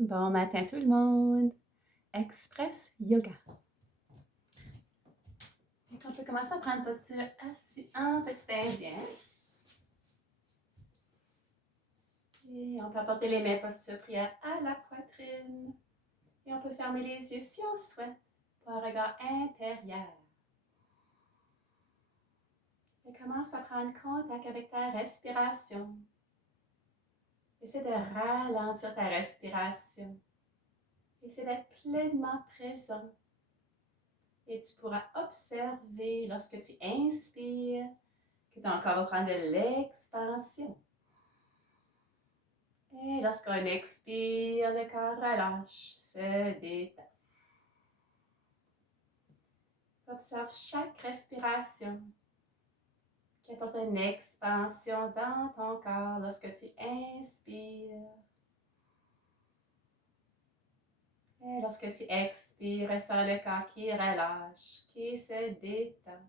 Bon matin tout le monde! Express Yoga. Donc, on peut commencer à prendre posture assis en petit indien. Et on peut apporter les mains posture prière à la poitrine. Et on peut fermer les yeux si on souhaite pour un regard intérieur. Et commence par prendre contact avec ta respiration. Essaie de ralentir ta respiration. Essaie d'être pleinement présent. Et tu pourras observer lorsque tu inspires que ton corps va prendre de l'expansion. Et lorsqu'on expire, le corps relâche, se détend. Observe chaque respiration qui apporte une expansion dans ton corps lorsque tu inspires. Et lorsque tu expires, ressens le corps qui relâche, qui se détend.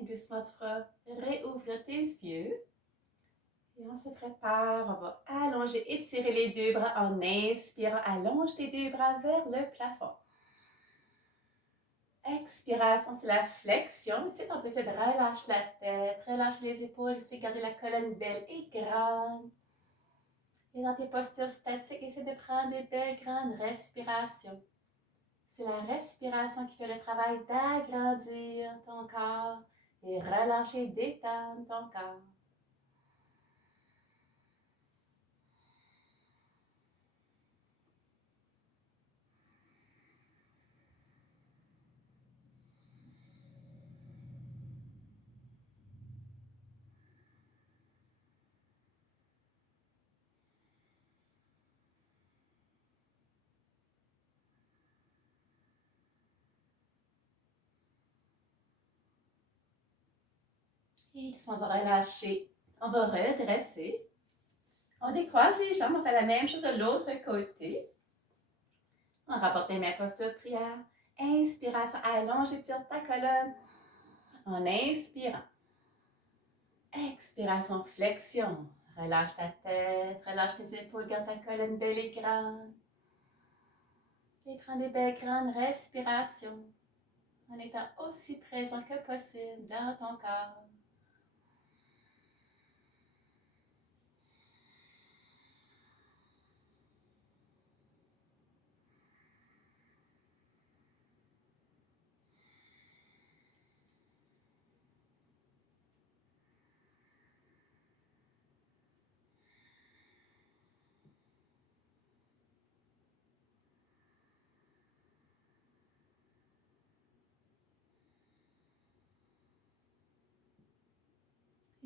Et doucement, tu feras réouvrir tes yeux. Et on se prépare, on va allonger, étirer les deux bras en inspirant. Allonge tes deux bras vers le plafond. Expiration, c'est la flexion. Ici, on peut essayer de relâcher la tête, relâche les épaules, ici, garder la colonne belle et grande. Et dans tes postures statiques, essaie de prendre des belles grandes respirations. C'est la respiration qui fait le travail d'agrandir ton corps et relâcher, détendre ton corps. Et on va relâcher, on va redresser. On décroise les jambes, on fait la même chose de l'autre côté. On rapporte les mains posture prière. Inspiration, allonge, étire ta colonne. En inspirant. Expiration, flexion. Relâche ta tête, relâche tes épaules, garde ta colonne belle et grande. Et prends des belles grandes respirations en étant aussi présent que possible dans ton corps.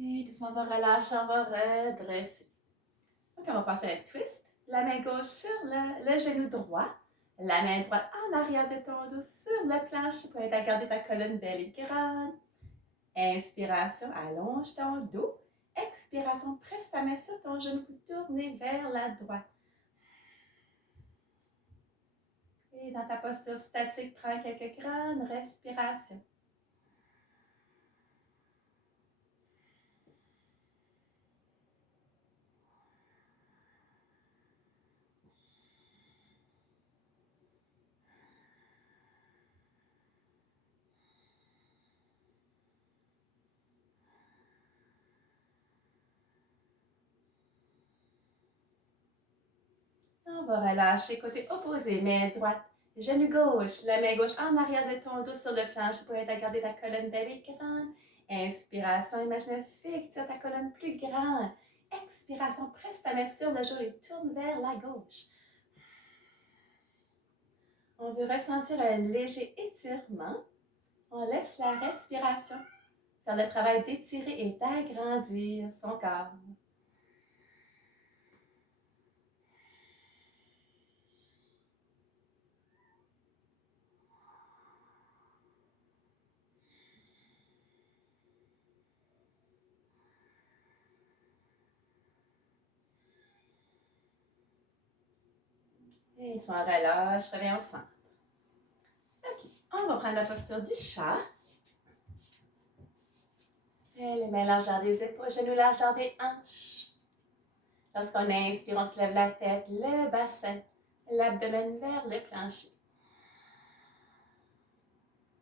Et doucement, on va relâcher, on va redresser. Donc, on va passer à la twist. La main gauche sur le genou droit. La main droite en arrière de ton dos sur le plancher pour aider à garder ta colonne belle et grande. Inspiration, allonge ton dos. Expiration, presse ta main sur ton genou pour tourner vers la droite. Et dans ta posture statique, prends quelques grandes respirations. On va relâcher côté opposé, main droite, genou gauche, la main gauche en arrière de ton dos sur le plancher pour aider à garder ta colonne belle et grande. Inspiration, imagine fictive ta colonne plus grande. Expiration, presse ta main sur le genou et tourne vers la gauche. On veut ressentir un léger étirement. On laisse la respiration faire le travail d'étirer et d'agrandir son corps. Et tu en relâches, reviens au centre. OK, on va prendre la posture du chat. Et les mains largeur des épaules, genoux largeur des hanches. Lorsqu'on inspire, on se lève la tête, le bassin, l'abdomen vers le plancher.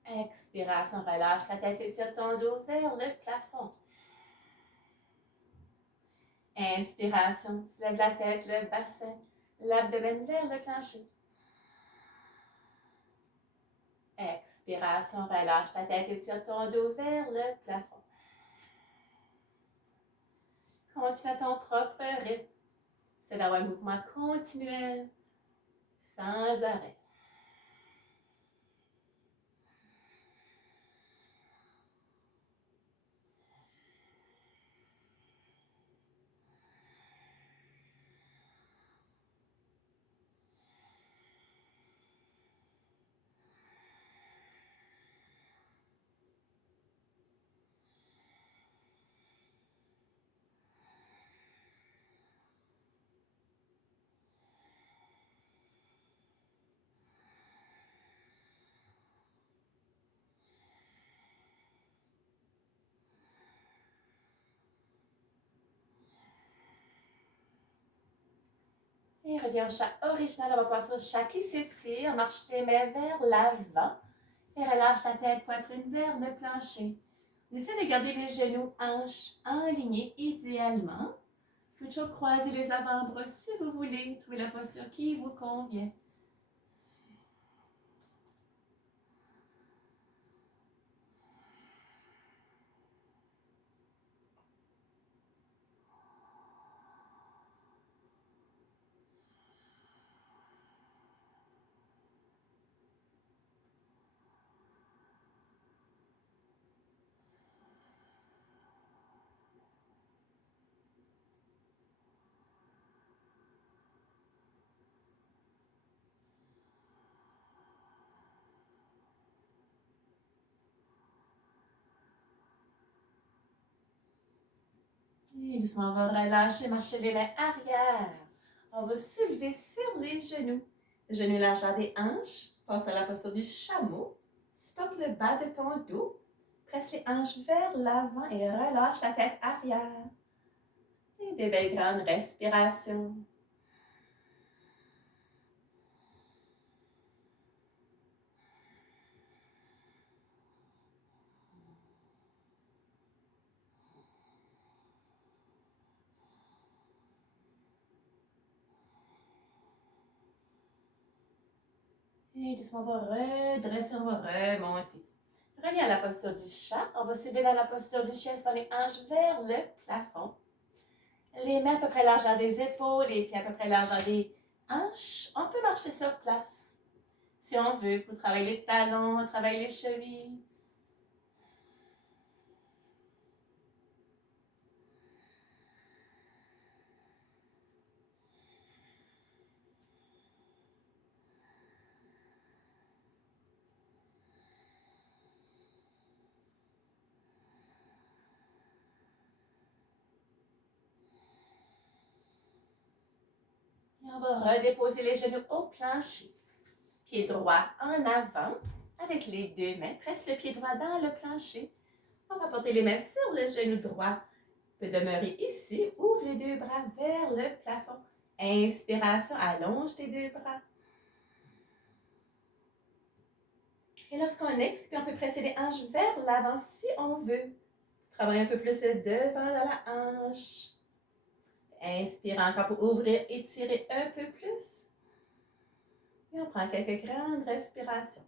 Expiration, relâche la tête, étire ton dos vers le plafond. Inspiration, se lève la tête, le bassin, l'abdomen vers le plancher. Expiration, relâche la tête, étire ton dos vers le plafond. Continue à ton propre rythme. C'est d'avoir un mouvement continuel, sans arrêt. Et reviens au chat original, on va passer au chat qui s'étire, marche les mains vers l'avant et relâche la tête, poitrine vers le plancher. On essaie de garder les genoux, hanches alignés idéalement. Vous pouvez toujours croiser les avant-bras si vous voulez, trouver la posture qui vous convient. Et doucement, on va relâcher, marcher les mains arrière. On va soulever sur les genoux. Genoux largeur des hanches. Passe à la posture du chameau. Supporte le bas de ton dos. Presse les hanches vers l'avant et relâche la tête arrière. Et des belles grandes respirations. Et doucement, on va redresser, on va remonter. Reviens à la posture du chat. On va s'élever dans la posture du chien sur les hanches vers le plafond. Les mains à peu près largeur des épaules, les pieds à peu près largeur des hanches. On peut marcher sur place. Si on veut, pour travailler les talons, travailler les chevilles. Et on va redéposer les genoux au plancher. Pied droit en avant, avec les deux mains. Presse le pied droit dans le plancher. On va porter les mains sur le genou droit. Peut demeurer ici. Ouvre les deux bras vers le plafond. Inspiration, allonge tes deux bras. Et lorsqu'on expire, on peut presser les hanches vers l'avant si on veut. Travaille un peu plus devant dans la hanche. Inspire encore pour ouvrir, étirer un peu plus. Et on prend quelques grandes respirations.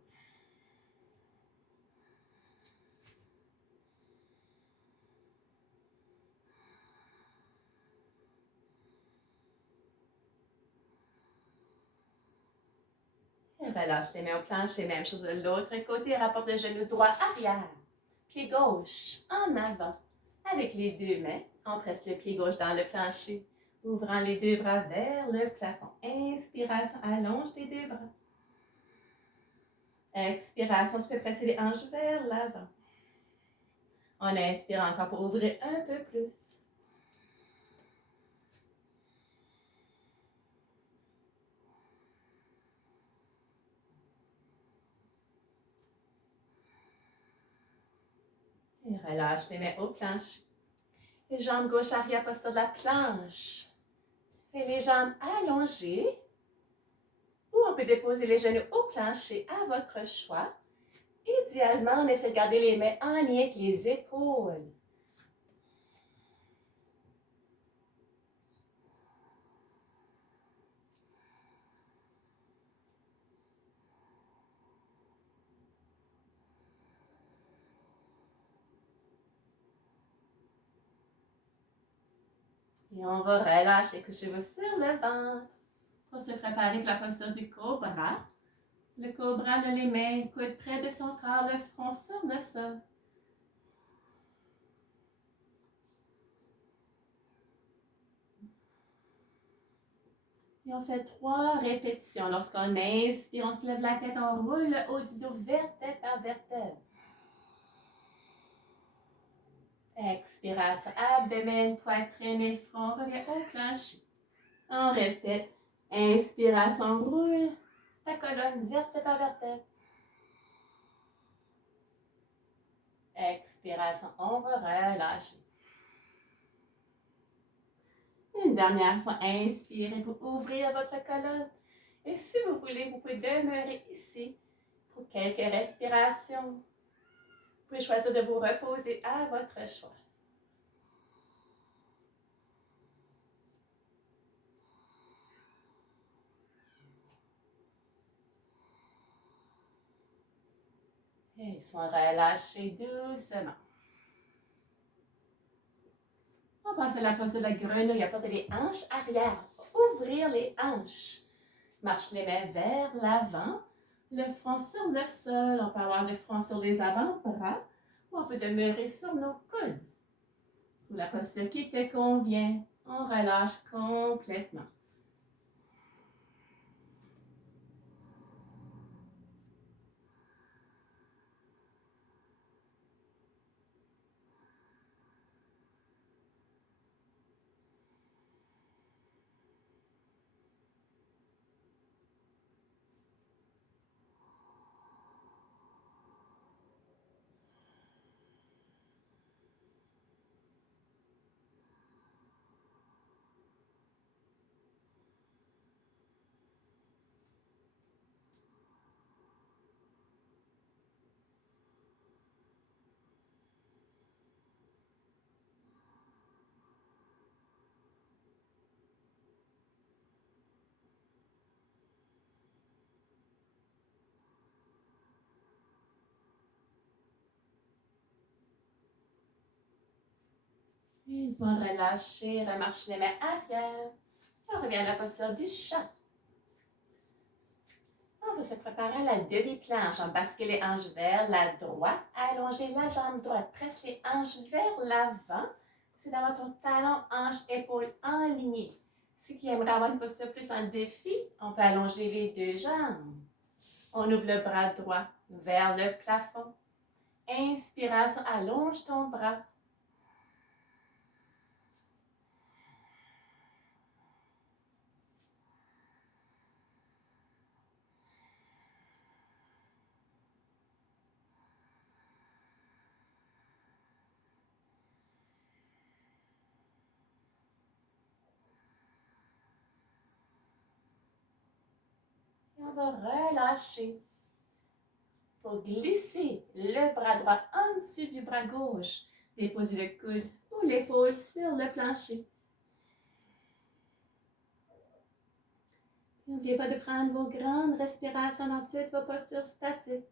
Et relâche les mains au plancher, même chose de l'autre côté. Rapporte le genou droit arrière. Pied gauche en avant. Avec les deux mains, on presse le pied gauche dans le plancher. Ouvrant les deux bras vers le plafond. Inspiration, allonge tes deux bras. Expiration, tu peux presser les hanches vers l'avant. On inspire encore pour ouvrir un peu plus. Et relâche les mains au plancher. Les jambes gauche arrière, posture de la planche. Et les jambes allongées. Ou on peut déposer les genoux au plancher à votre choix. Idéalement, on essaie de garder les mains en lien avec les épaules. Et on va relâcher, couchez-vous sur le ventre. Pour se préparer pour la posture du cobra. Le cobra a les mains coudes près de son corps, le front sur le sol. Et on fait 3 répétitions. Lorsqu'on inspire, on se lève la tête, on roule le haut du dos vertèbre par vertèbre. Expiration, abdomen, poitrine et front, revient au plancher. On répète. Inspiration, roule ta colonne vertèbre par vertèbre. Expiration, on va relâcher. Une dernière fois, inspirez pour ouvrir votre colonne. Et si vous voulez, vous pouvez demeurer ici pour quelques respirations. Vous pouvez choisir de vous reposer à votre choix. Et ils sont relâchés doucement. On passe à la posture de la grenouille. Apportez les hanches arrière. Ouvrir les hanches. Marche les mains vers l'avant. Le front sur le sol. On peut avoir le front sur les avant-bras. Ou on peut demeurer sur nos coudes. Pour la posture qui te convient, on relâche complètement. Ils vont relâcher, remarche les mains arrière. Et on revient à la posture du chat. On va se préparer à la demi-planche. On bascule les hanches vers la droite. Allongez la jambe droite. Presse les hanches vers l'avant. C'est d'avoir ton talon, hanche, épaule alignés. Ceux qui aimeraient avoir une posture plus en défi, on peut allonger les deux jambes. On ouvre le bras droit vers le plafond. Inspiration, allonge ton bras. Et on va relâcher pour glisser le bras droit en dessus du bras gauche. Déposez le coude ou l'épaule sur le plancher. N'oubliez pas de prendre vos grandes respirations dans toutes vos postures statiques.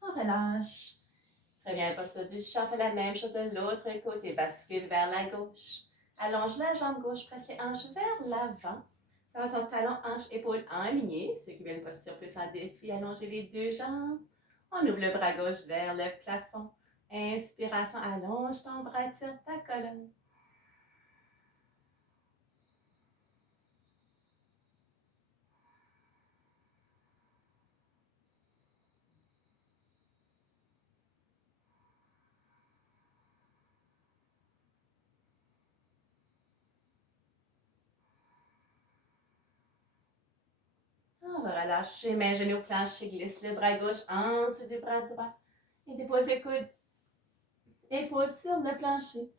On relâche. Reviens à la posture du chat, fais la même chose de l'autre côté. Bascule vers la gauche. Allonge la jambe gauche, presse les hanches vers l'avant. Tends ton talon, hanche, épaule alignée. Ceux qui veulent une posture plus en défi, allongez les deux jambes. On ouvre le bras gauche vers le plafond. Inspiration, allonge ton bras, tire ta colonne. On va relâcher, main, genou, plancher, glisse le bras gauche en dessous du bras droit. Et dépose le coude, épaule sur le plancher.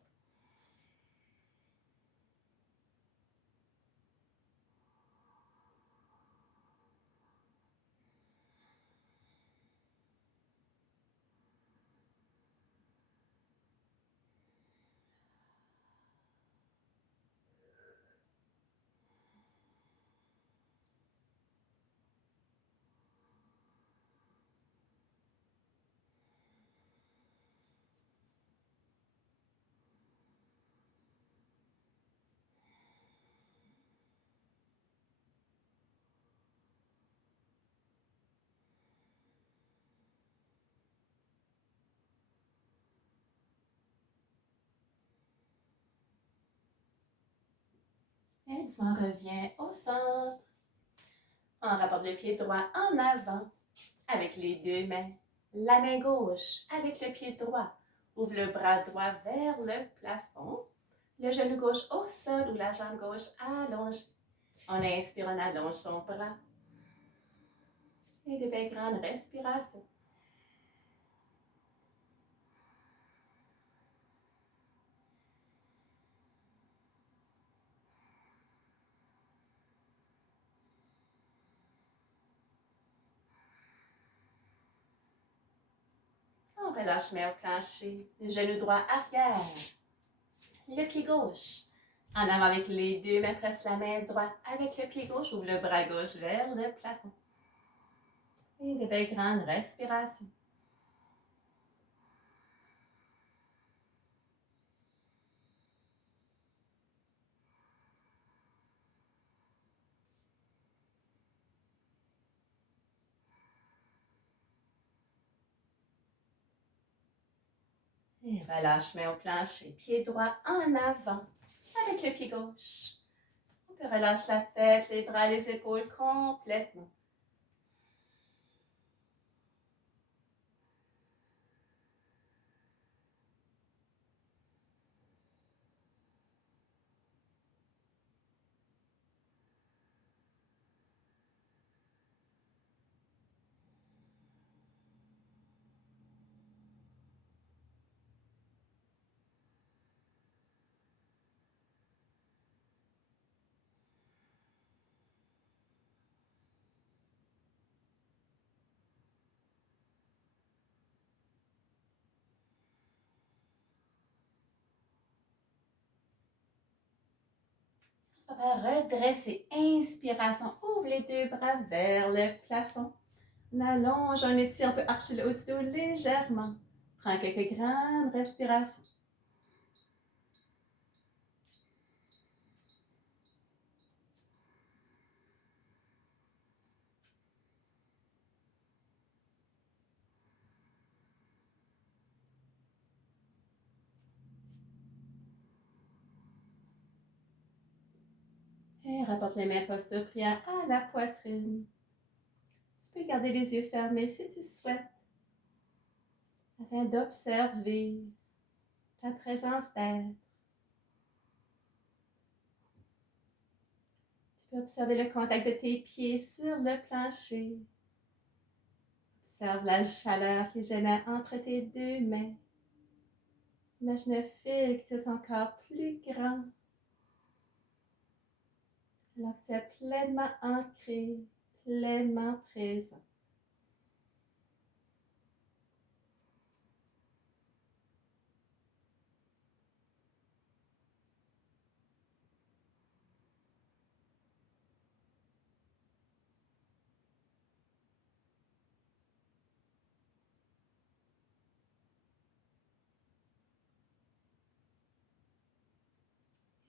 Et doucement, reviens au centre. On rapporte le pied droit en avant avec les deux mains. La main gauche avec le pied droit. Ouvre le bras droit vers le plafond. Le genou gauche au sol ou la jambe gauche allongée. On inspire, on allonge son bras. Et de belles grandes respirations. On relâche, main au plancher. Genou droit arrière. Le pied gauche. En avant avec les deux mains, presse la main droite avec le pied gauche. Ouvre le bras gauche vers le plafond. Et de belles grandes respirations. Et relâche, main au plancher. Pied droit en avant avec le pied gauche. On peut relâcher la tête, les bras, les épaules complètement. On va redresser. Inspiration. Ouvre les deux bras vers le plafond. On allonge, on étire, on peut archer le haut du dos légèrement. Prends quelques grandes respirations. Et rapporte les mains posture prière à la poitrine. Tu peux garder les yeux fermés si tu souhaites, afin d'observer ta présence d'être. Tu peux observer le contact de tes pieds sur le plancher. Observe la chaleur qui génère entre tes deux mains. Imagine un fil qui est encore plus grand. Alors que tu es pleinement ancré, pleinement présent.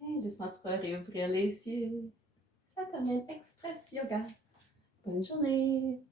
Et doucement, tu peux réouvrir les yeux. Ça termine Express Yoga. Bonne journée!